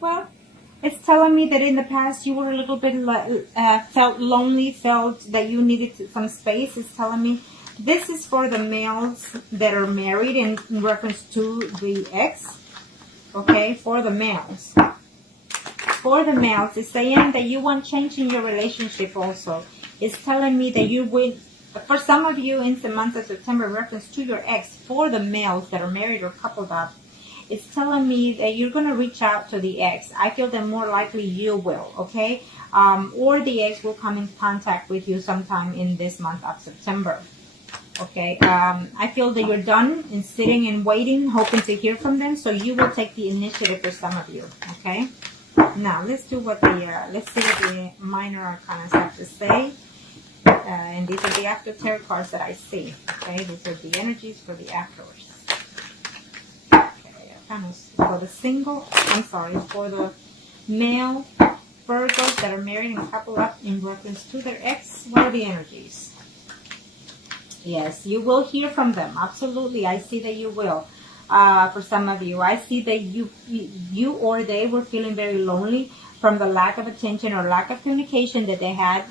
Well, it's telling me that in the past you were a little bit felt lonely, felt that you needed some space. It's telling me this is for the males that are married in reference to the ex. Okay, for the males. For the males, it's saying that you want change in your relationship also. It's telling me that you will, for some of you in the month of September, in reference to your ex, for the males that are married or coupled up, it's telling me that you're going to reach out to the ex. I feel that more likely you will, okay? Or the ex will come in contact with you sometime in this month of September. Okay, I feel that you're done in sitting and waiting, hoping to hear from them. So you will take the initiative for some of you. Okay. Now let's do what let's see what the minor arcanas have to say. And these are the after tarot cards that I see. Okay, these are the energies for the afterwards. Okay, arcanas for the for the male Virgos that are married and coupled up in reference to their ex. What are the energies? Yes, you will hear from them. Absolutely. I see that you will. For some of you, I see that you or they were feeling very lonely from the lack of attention or lack of communication that they had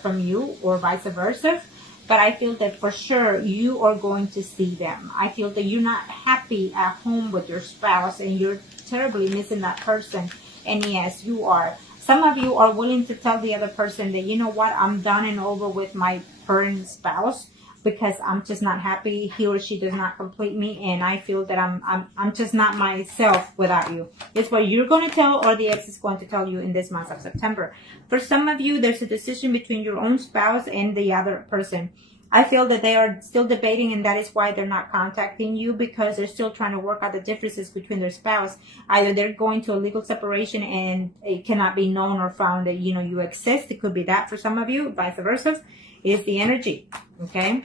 from you, or vice versa. But I feel that for sure you are going to see them. I feel that you're not happy at home with your spouse and you're terribly missing that person. And yes, you are. Some of you are willing to tell the other person that, you know what, I'm done and over with my current spouse, because I'm just not happy. He or she does not complete me, and I feel that I'm just not myself without you. It's what you're going to tell, or the ex is going to tell you in this month of September. For some of you, there's a decision between your own spouse and the other person. I feel that they are still debating, and that is why they're not contacting you, because they're still trying to work out the differences between their spouse. Either they're going to a legal separation and it cannot be known or found that, you know, you exist. It could be that for some of you, vice versa. Is the energy, okay?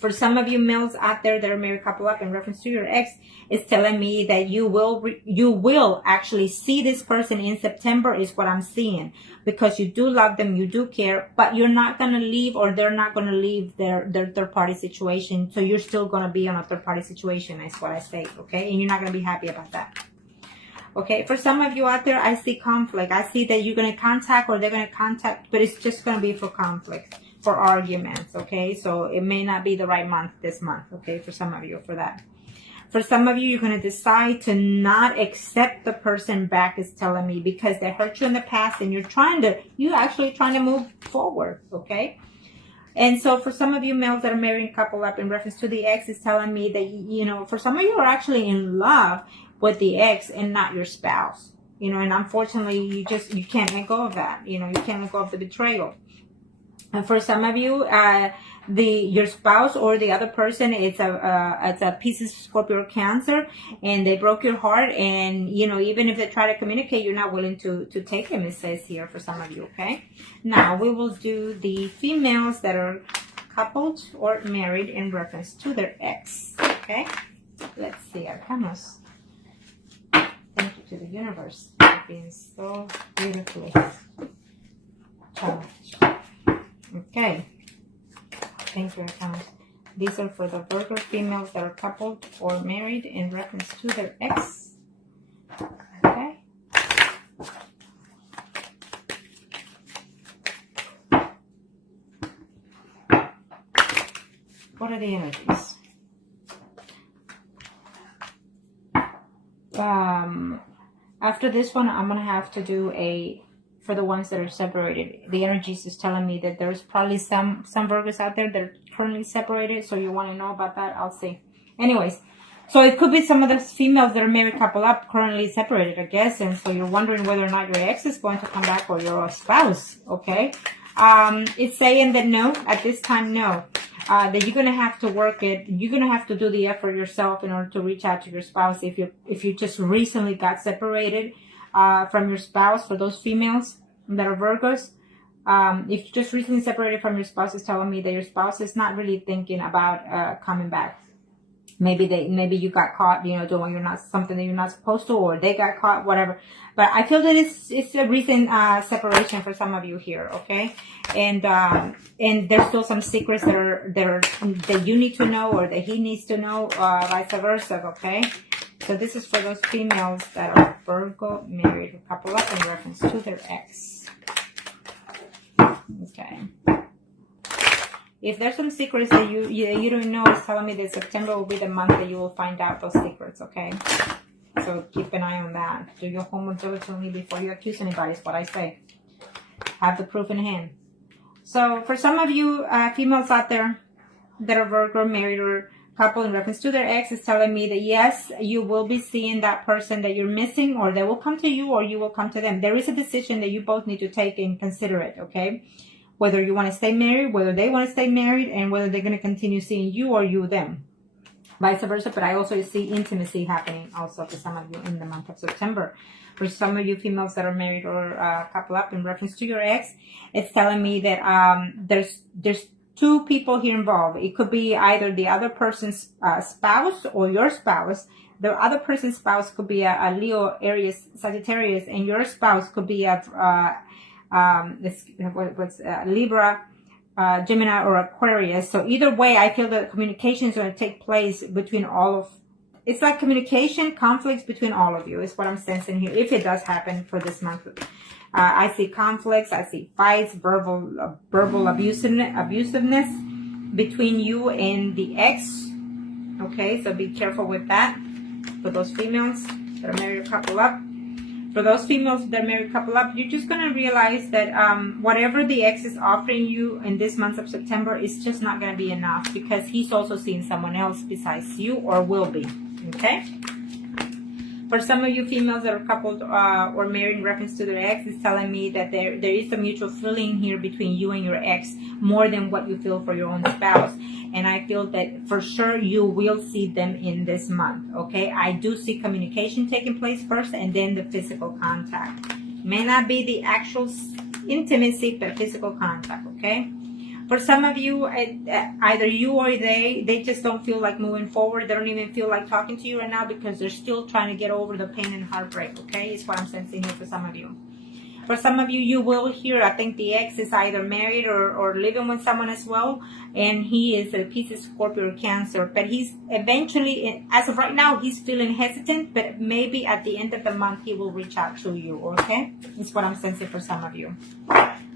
For some of you males out there that are married couple up in reference to your ex, it's telling me that you will actually see this person in September, is what I'm seeing, because you do love them, you do care, but you're not going to leave, or they're not going to leave their third party situation. So you're still going to be on a third party situation, is what I say, okay? And you're not going to be happy about that. Okay, for some of you out there, I see conflict. I see that you're going to contact, or they're going to contact, but it's just going to be for conflict, for arguments, okay? So it may not be the right month this month, okay, for some of you for that. For some of you, you're going to decide to not accept the person back, is telling me, because they hurt you in the past and you're actually trying to move forward, okay? And so for some of you males that are married and couple up in reference to the ex, is telling me that, you know, for some of you are actually in love with the ex and not your spouse, you know, and unfortunately you can't let go of that, you know, you can't let go of the betrayal. And for some of you, your spouse or the other person, it's a Pisces, Scorpio, or Cancer, and they broke your heart. And you know, even if they try to communicate, you're not willing to take them. It says here for some of you. Okay. Now we will do the females that are coupled or married in reference to their ex. Okay. Let's see. Arcanas. Thank you to the universe for being so beautifully challenged. Okay, thank you, Arcanas. These are for the Virgo females that are coupled or married in reference to their ex. Okay. What are the energies? After this one, I'm going to have to do for the ones that are separated. The energies is telling me that there's probably some Virgos out there that are currently separated. So you want to know about that? I'll see. Anyways, so it could be some of the females that are married couple up currently separated, I guess. And so you're wondering whether or not your ex is going to come back, or your spouse. Okay. It's saying that no, at this time, no. That you're going to have to work it. You're going to have to do the effort yourself in order to reach out to your spouse. If you just recently got separated from your spouse, for those females that are Virgos, if you just recently separated from your spouse, is telling me that your spouse is not really thinking about coming back. Maybe you got caught, you know, doing something that you're not supposed to, or they got caught, whatever. But I feel that it's a recent separation for some of you here, okay? And there's still some secrets that you need to know, or that he needs to know, vice versa, okay? So so this is for those females that are Virgo, married, or couple up in reference to their ex. Okay. If there's some secrets that you don't know, it's telling me that September will be the month that you will find out those secrets, okay? So keep an eye on that. Do your homework diligently before you accuse anybody, is what I say. Have the proof in hand. So for some of you females out there that are Virgo, married, or couple in reference to their ex, is telling me that yes, you will be seeing that person that you're missing, or they will come to you, or you will come to them. There is a decision that you both need to take and consider it, okay? Whether you want to stay married, whether they want to stay married, and whether they're going to continue seeing you or you them. Vice versa, but I also see intimacy happening also for some of you in the month of September. For some of you females that are married or couple up in reference to your ex, it's telling me that there's two people here involved. It could be either the other person's spouse or your spouse. The other person's spouse could be a Leo, Aries, Sagittarius, and your spouse could be a Libra, Gemini, or Aquarius. So either way, I feel that communication is going to take place between all of. It's like communication, conflicts between all of you is what I'm sensing here. If it does happen for this month, I see conflicts, I see fights, verbal abusiveness between you and the ex. Okay, so be careful with that. For those females that are married or couple up. For those females that are married couple up, you're just going to realize that whatever the ex is offering you in this month of September is just not going to be enough, because he's also seeing someone else besides you, or will be. Okay? For some of you females that are coupled or married in reference to their ex, is telling me that there is a mutual feeling here between you and your ex, more than what you feel for your own spouse. And I feel that for sure you will see them in this month, okay? I do see communication taking place first, and then the physical contact. May not be the actual intimacy, but physical contact, okay? For some of you, either you or they just don't feel like moving forward. They don't even feel like talking to you right now, because they're still trying to get over the pain and heartbreak, okay? Is what I'm sensing here for some of you. For some of you, you will hear, I think the ex is either married or living with someone as well, and he is a Pisces, Scorpio, or Cancer. But he's eventually, as of right now, he's feeling hesitant, but maybe at the end of the month, he will reach out to you, okay? That's what I'm sensing for some of you.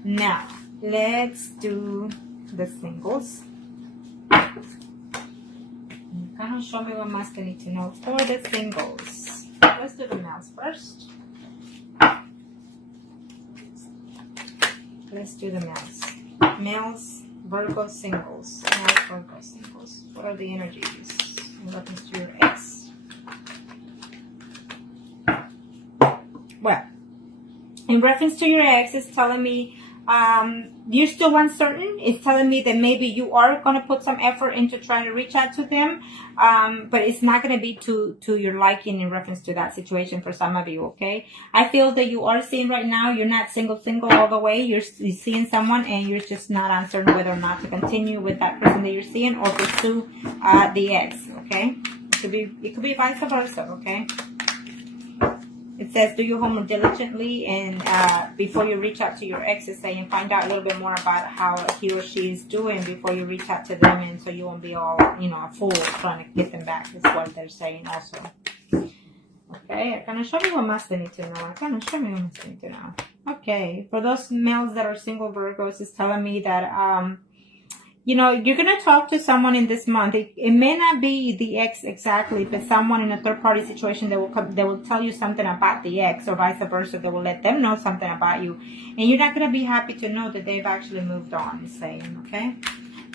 Now, let's do the singles. Kind of show me what must I need to know for the singles. Let's do the males first. Let's do the males. Males, Virgo singles. Males, Virgo singles. What are the energies in reference to your ex? Well, in reference to your ex, it's telling me you're still uncertain. It's telling me that maybe you are going to put some effort into trying to reach out to them, but it's not going to be to your liking in reference to that situation for some of you, okay? I feel that you are seeing right now, you're not single all the way. You're seeing someone, and you're just not uncertain whether or not to continue with that person that you're seeing, or pursue the ex, okay? It could be vice versa, okay? It says, do your homework diligently, and before you reach out to your ex, it's saying find out a little bit more about how he or she is doing before you reach out to them, and so you won't be all, a fool trying to get them back. That's what they're saying also. Okay, kind of show me what must I need to know. Kind of show me what must I need to know. Okay, for those males that are single Virgos, it's telling me that you're going to talk to someone in this month. It may not be the ex exactly, but someone in a third-party situation that will tell you something about the ex, or vice versa. They will let them know something about you. And you're not going to be happy to know that they've actually moved on, it's saying, okay?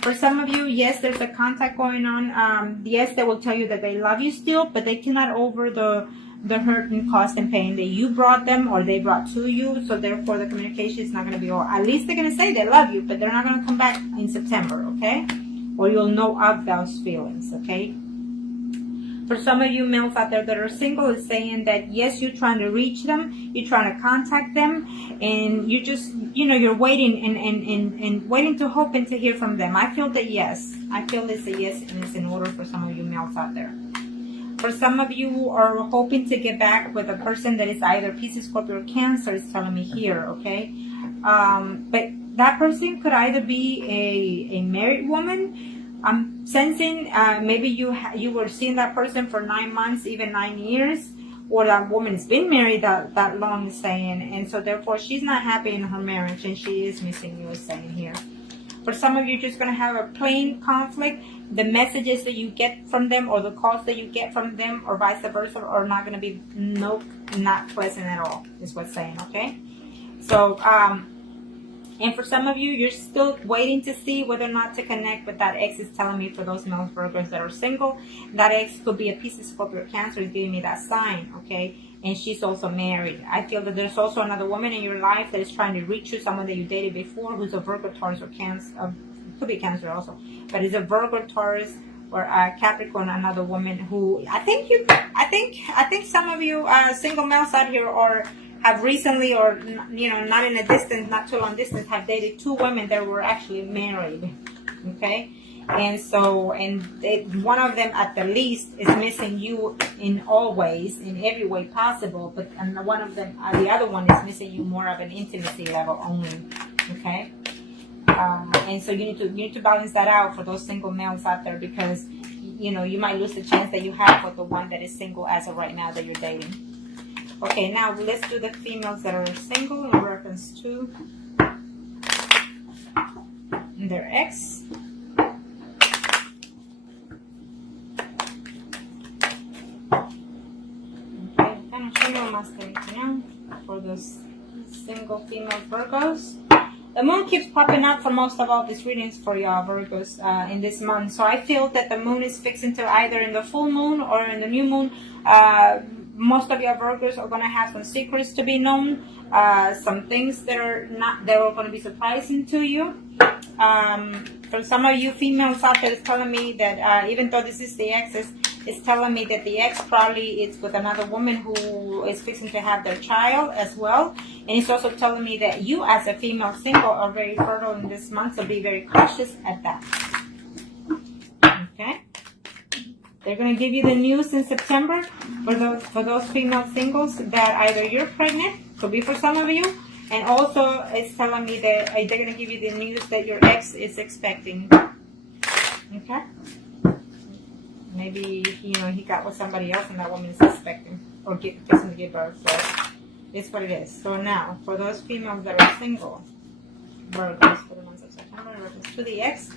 For some of you, yes, there's a contact going on. Yes, they will tell you that they love you still, but they cannot over the hurt and cost and pain that you brought them, or they brought to you. So therefore the communication is not going to be all. At least they're going to say they love you, but they're not going to come back in September, okay? Or you'll know of those feelings, okay? For some of you males out there that are single, is saying that yes, you're trying to reach them, you're trying to contact them, and you just, you're waiting and waiting to hope and to hear from them. I feel that yes. I feel it's a yes, and it's in order for some of you males out there. For some of you who are hoping to get back with a person that is either Pisces, Scorpio, or Cancer, is telling me here, okay? But that person could either be a married woman, I'm sensing maybe you were seeing that person for 9 months, even 9 years, or that woman's been married that long, is saying, and so therefore she's not happy in her marriage and she is missing you, is saying here. For some of you, you're just going to have a plain conflict. The messages that you get from them or the calls that you get from them or vice versa are not going to be not pleasant at all, is what's saying, okay? So, and for some of you, you're still waiting to see whether or not to connect, but that ex is telling me for those male Virgos that are single, that ex could be a Pisces, Scorpio, Cancer, is giving me that sign, okay? And she's also married. I feel that there's also another woman in your life that is trying to reach you, someone that you dated before who's a Virgo, Taurus, or Cancer. Could be Cancer also, but it's a Virgo, Taurus, or a Capricorn, another woman who I think some of you single males out here or have recently, or not in a distance, not too long distance, have dated 2 women that were actually married, okay? And so, one of them at the least is missing you in all ways, in every way possible, but one of them, the other one is missing you more of an intimacy level only, okay? And so you need to balance that out for those single males out there, because you might lose the chance that you have with the one that is single as of right now that you're dating. Okay, now let's do the females that are single in reference to their ex. Okay, kind of show más que for those single female Virgos. The moon keeps popping up for most of all these readings for y'all Virgos in this month. So I feel that the moon is fixing to either in the full moon or in the new moon. Most of your Virgos are going to have some secrets to be known, some things that are going to be surprising to you. For some of you females out there, it's telling me that even though this is the exes, it's telling me that the ex probably is with another woman who is fixing to have their child as well. And it's also telling me that you as a female single are very fertile in this month, so be very cautious at that. Okay? They're going to give you the news in September for those female singles that either you're pregnant, could be for some of you, and also it's telling me that they're going to give you the news that your ex is expecting. Okay? Maybe, he got with somebody else and that woman is expecting or fixing to give birth. So it's what it is. So now, for those females that are single, Virgos for the month of September, in reference to the ex,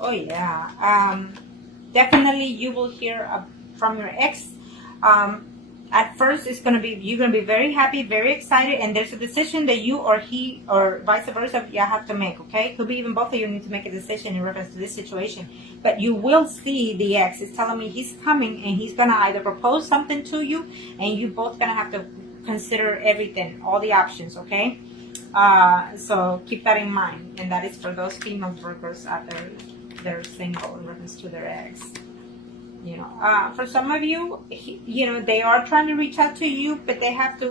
oh yeah, definitely you will hear from your ex. At first, you're gonna be very happy, very excited, and there's a decision that you or he or vice versa you have to make. Okay, could be even both of you need to make a decision in reference to this situation. But you will see the ex is telling me he's coming and he's gonna either propose something to you, and you both gonna have to consider everything, all the options. Okay, so keep that in mind, and that is for those female Virgos out there that are single in reference to their ex. For some of you, they are trying to reach out to you, but they have to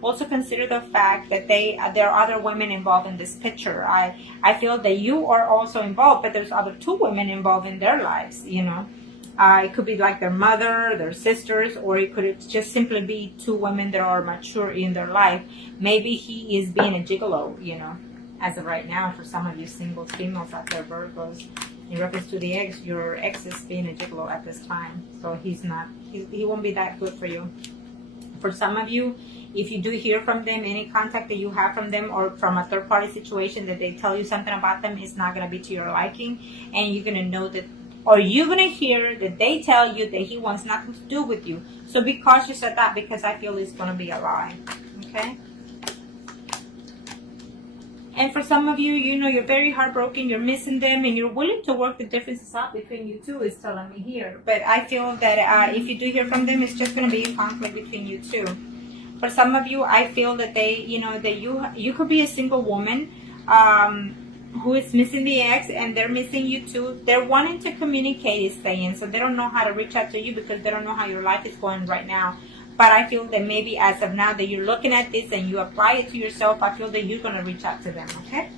also consider the fact that there are other women involved in this picture. I feel that you are also involved, but there's other 2 women involved in their lives. It could be like their mother, their sisters, or it could just simply be 2 women that are mature in their life. Maybe he is being a gigolo, as of right now. For some of you single females out there, Virgos. In reference to the ex, your ex is being a gigolo at this time. So he won't be that good for you. For some of you, if you do hear from them, any contact that you have from them or from a third party situation that they tell you something about them is not going to be to your liking. And you're going to know that, or you're going to hear that they tell you that he wants nothing to do with you. So be cautious of that, because I feel it's going to be a lie. Okay? And for some of you, you're very heartbroken, you're missing them, and you're willing to work the differences out between you two, is telling me here. But I feel that if you do hear from them, it's just going to be a conflict between you two. For some of you, I feel that that you could be a single woman who is missing the ex, and they're missing you too. They're wanting to communicate, is saying, so they don't know how to reach out to you because they don't know how your life is going right now. But I feel that maybe as of now that you're looking at this and you apply it to yourself, I feel that you're going to reach out to them, okay?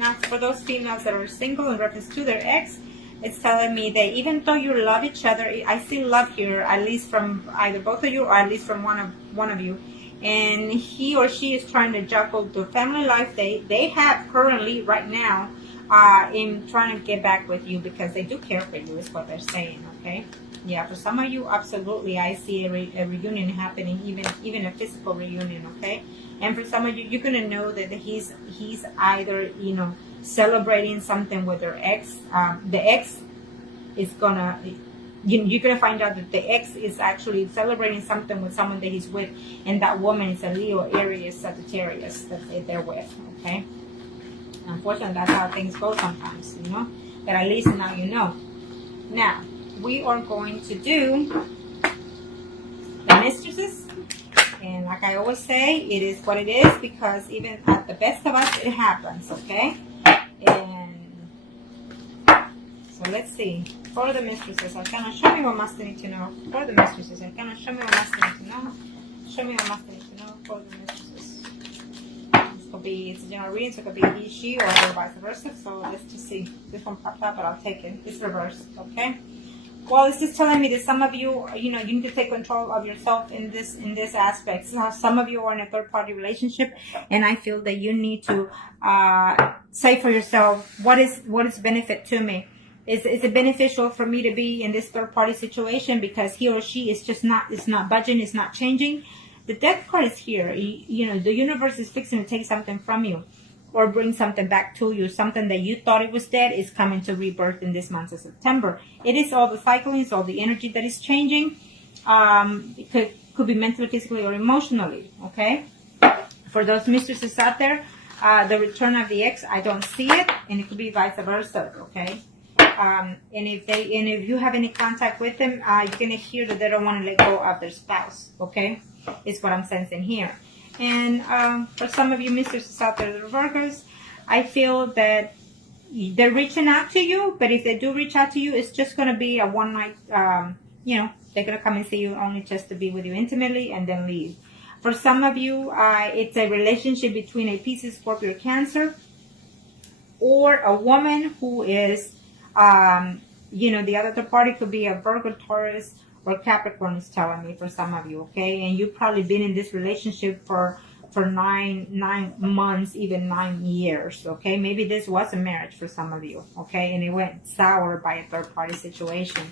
Now, for those females that are single in reference to their ex, it's telling me that even though you love each other, I see love here, at least from either both of you or at least from one of you. And he or she is trying to juggle the family life they have currently right now in trying to get back with you because they do care for you, is what they're saying, okay? Yeah, for some of you, absolutely, I see a reunion happening, even a physical reunion, okay? And for some of you, you're gonna know that he's either, you know, celebrating something with their ex. The ex is gonna, you're gonna find out that the ex is actually celebrating something with someone that he's with, and that woman is a Leo, Aries, Sagittarius that they're with, okay? Unfortunately, that's how things go sometimes, you know? But at least now you know. Now, we are going to do the mistresses. And like I always say, it is what it is, because even at the best of us, it happens, okay? And so let's see. For the mistresses, Arcana, show me what must need to know. For the mistresses, Arcana, show me what must need to know. Show me what must need to know for the mistresses. Could be, it's a general reading, so it could be he, she, or vice versa. So let's just see. This one popped up, but I'll take it. It's reversed, okay? Well, it's just telling me that some of you, you know, you need to take control of yourself in this aspect. So some of you are in a third-party relationship, and I feel that you need to say for yourself, what is benefit to me? Is it beneficial for me to be in this third-party situation because he or she is just not, it's not budging, it's not changing? The death card is here. You know, the universe is fixing to take something from you or bring something back to you. Something that you thought it was dead is coming to rebirth in this month of September. It is all the cycling, it's all the energy that is changing. It could be mentally, physically, or emotionally, okay? For those mistresses out there, the return of the ex, I don't see it, and it could be vice versa, okay? And if you have any contact with them, you're gonna hear that they don't want to let go of their spouse, okay? Is what I'm sensing here. And for some of you mistresses out there, the Virgos, I feel that they're reaching out to you, but if they do reach out to you, it's just going to be a one night, you know, they're going to come and see you only just to be with you intimately and then leave. For some of you, it's a relationship between a Pisces, Scorpio, Cancer, or a woman who is, you know, the other party could be a Virgo, Taurus, or Capricorn is telling me for some of you, okay? And you've probably been in this relationship for 9 months, even 9 years, okay? Maybe this was a marriage for some of you, okay? And it went sour by a third-party situation.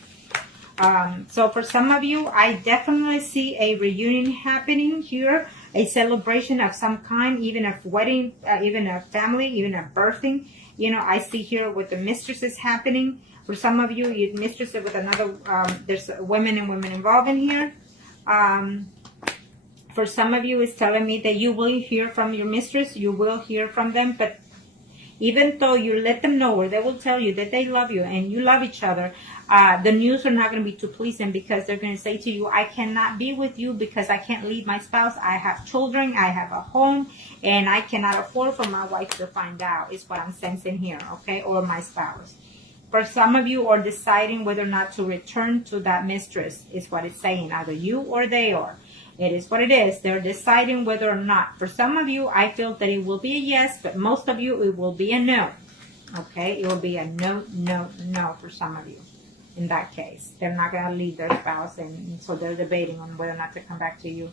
So for some of you, I definitely see a reunion happening here, a celebration of some kind, even a wedding, even a family, even a birthing. You know, I see here with the mistresses happening. For some of you, you're mistresses with another, there's women and women involved in here. For some of you, it's telling me that you will hear from your mistress, you will hear from them, but even though you let them know, or they will tell you that they love you and you love each other, the news are not going to be too pleasing, because they're going to say to you, I cannot be with you because I can't leave my spouse. I have children, I have a home, and I cannot afford for my wife to find out, is what I'm sensing here, okay, or my spouse. For some of you are deciding whether or not to return to that mistress, is what it's saying, either you or they are. It is what it is. They're deciding whether or not. For some of you, I feel that it will be a yes, but most of you, it will be a no. Okay? It will be a no, no, no for some of you. In that case, they're not going to leave their spouse, and so they're debating on whether or not to come back to you.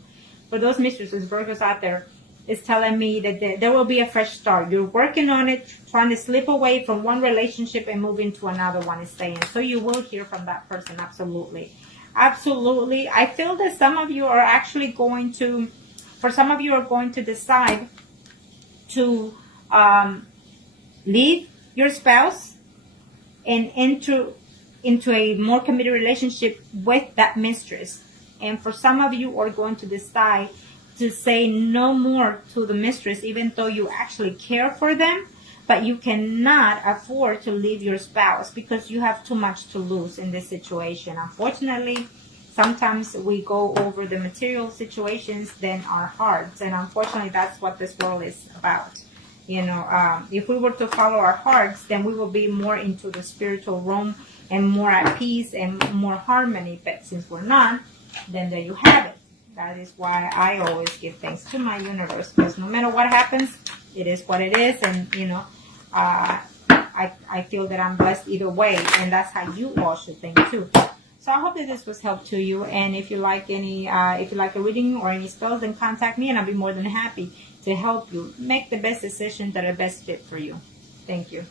For those mistresses, Virgos out there, it's telling me that there will be a fresh start. You're working on it, trying to slip away from one relationship and move into another one, is saying. So you will hear from that person, absolutely. Absolutely. I feel that some of you are actually going to, for some of you are going to decide to leave your spouse and enter into a more committed relationship with that mistress. And for some of you are going to decide to say no more to the mistress, even though you actually care for them, but you cannot afford to leave your spouse because you have too much to lose in this situation. Unfortunately, sometimes we go over the material situations than our hearts, and unfortunately, that's what this world is about. You know, if we were to follow our hearts, then we will be more into the spiritual realm and more at peace and more harmony. But since we're not, then there you have it. That is why I always give thanks to my universe, because no matter what happens, it is what it is. And, you know, I feel that I'm blessed either way. And that's how you all should think too. So I hope that this was help to you. And if you like if you like a reading or any spells, then contact me and I'll be more than happy to help you make the best decisions that are best fit for you. Thank you.